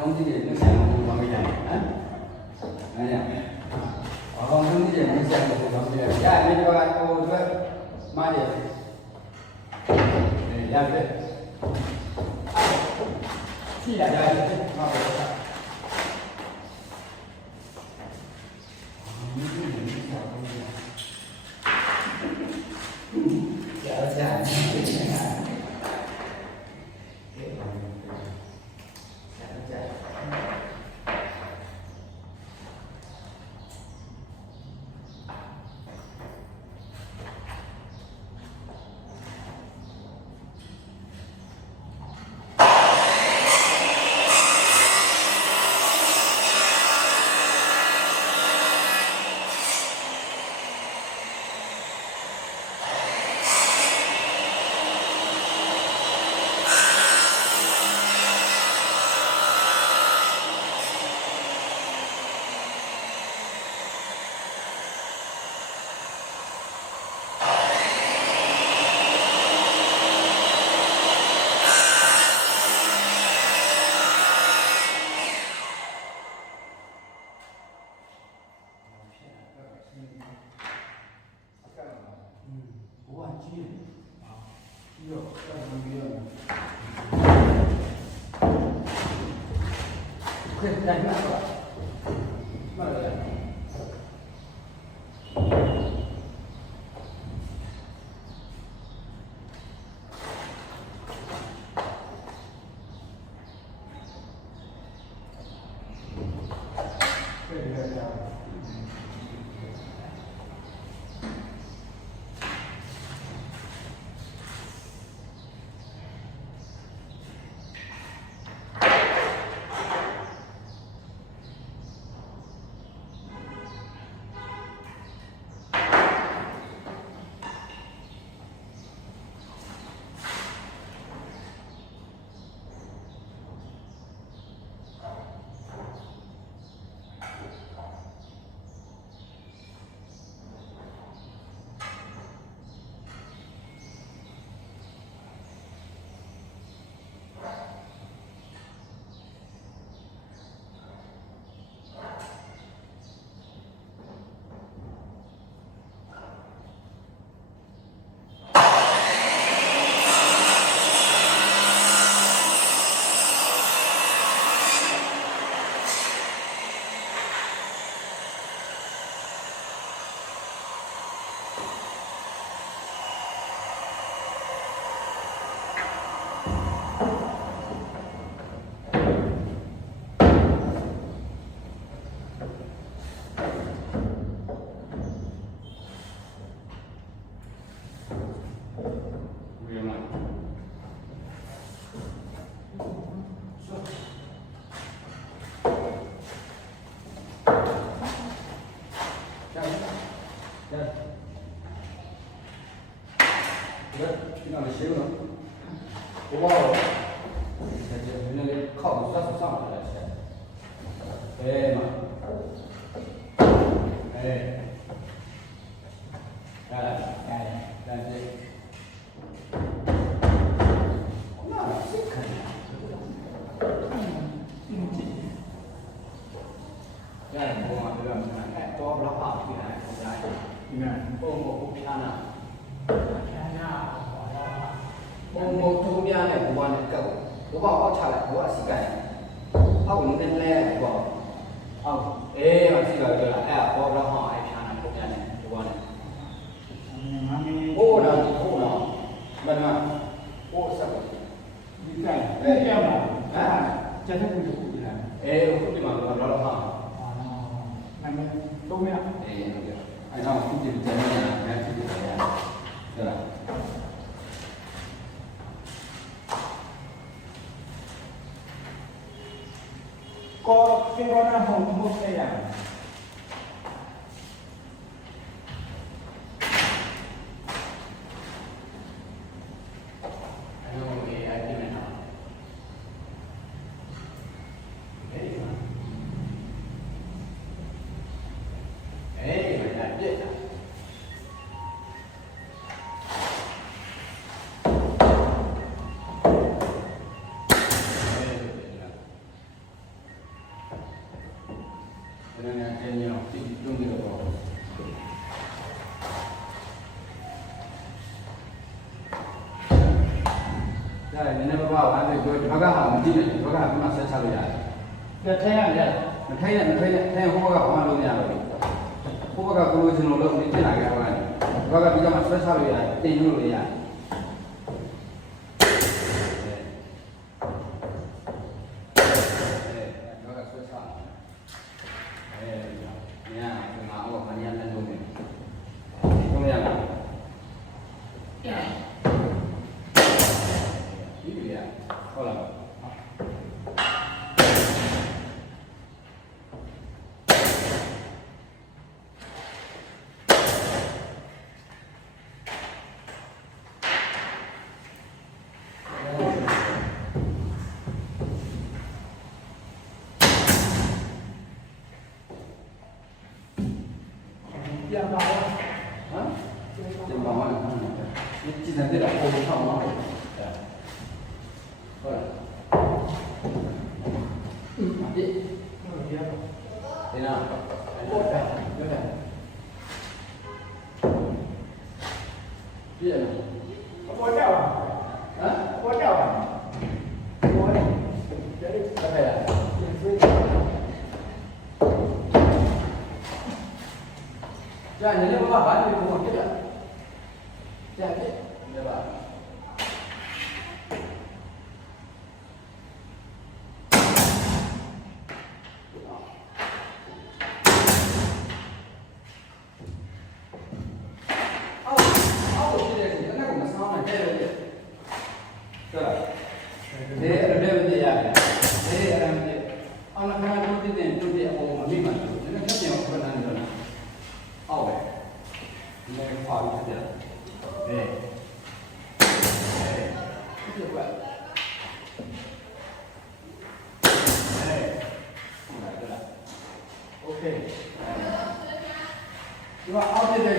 လုံးကြီးတွေလက်ဆိုင်အောင်ဘာမရဟမ်အဲ့ရအကောင်လုံးကြီးတွေလက်ဆိုင်အောင်ဘာမရရမြေတော့ဟိုအတွက်မားရရတယ်ကြည့်ရတယ်မှာပါ ကျွန်တော်ကတင်းရောတိကျုံပြီးတော့ဒါလည်းနည်းနည်းပါးပါးဝမ်းပြီးတော့ဒီဘက်ကဟာမကြည့်နဲ့ဒီဘက်ကကမှဆက်ချလို့ရတယ်။ဒါထိုင်ရတယ်။မထိုင်နဲ့ထိုင်ဟိုဘက်ကဘာမှလုပ်မရတော့ဘူး။ဟိုဘက်ကကိုလိုချင်လို့လုပ်နေပြင်လာကြတော့ဒီဘက်ကဒီကမှဆက်ချလို့ရတယ်တင်လို့ရတယ်။ပြန်ပါလား ဟမ်ကျန်ပါမလားဒီကြည့်တဲ့တော့ပုံဆောင်မှာဟုတ်လားဒီ ဟုတ်ပြီတော့ ဒီနာဟုတ်တယ်ဟုတ်တယ်ပြည့်နော် ပေါ်ကြောက်ပါ ဟမ် ပေါ်ကြောက်ပါပေါ်တယ်ဒါလေး ဆက်ခဲ့ရ ပြန်ဆွေး ကြာနေလည်းဘာလို့ဘုံပြတာကြာပြည့်နေပါဒီမှာအောက်တက်တဲ့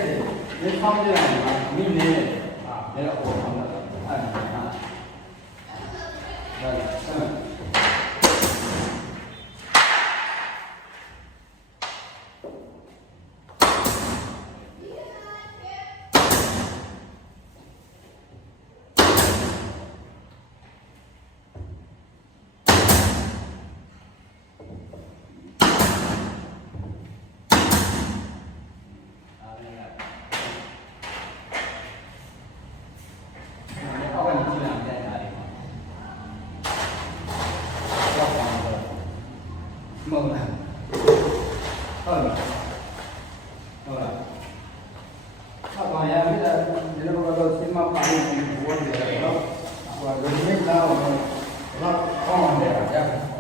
ဒီဖောင်းတဲ့နေမှာမိနေတယ်။ဒါတော့ဟောဆောင်တာ။အဲ့ဒါဟာ။ဒါဆက်မယ်မဟုတ်လားဟုတ်လားဟုတ်လားဟာဘာရမလဲဒီလိုကတော့စင်မပါလို့ဒီဘဝတွေတော့ဟိုဒီနေ့တော့တော့ကောင်းတယ်ကြာဟုတ်ပ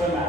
ြန်လာ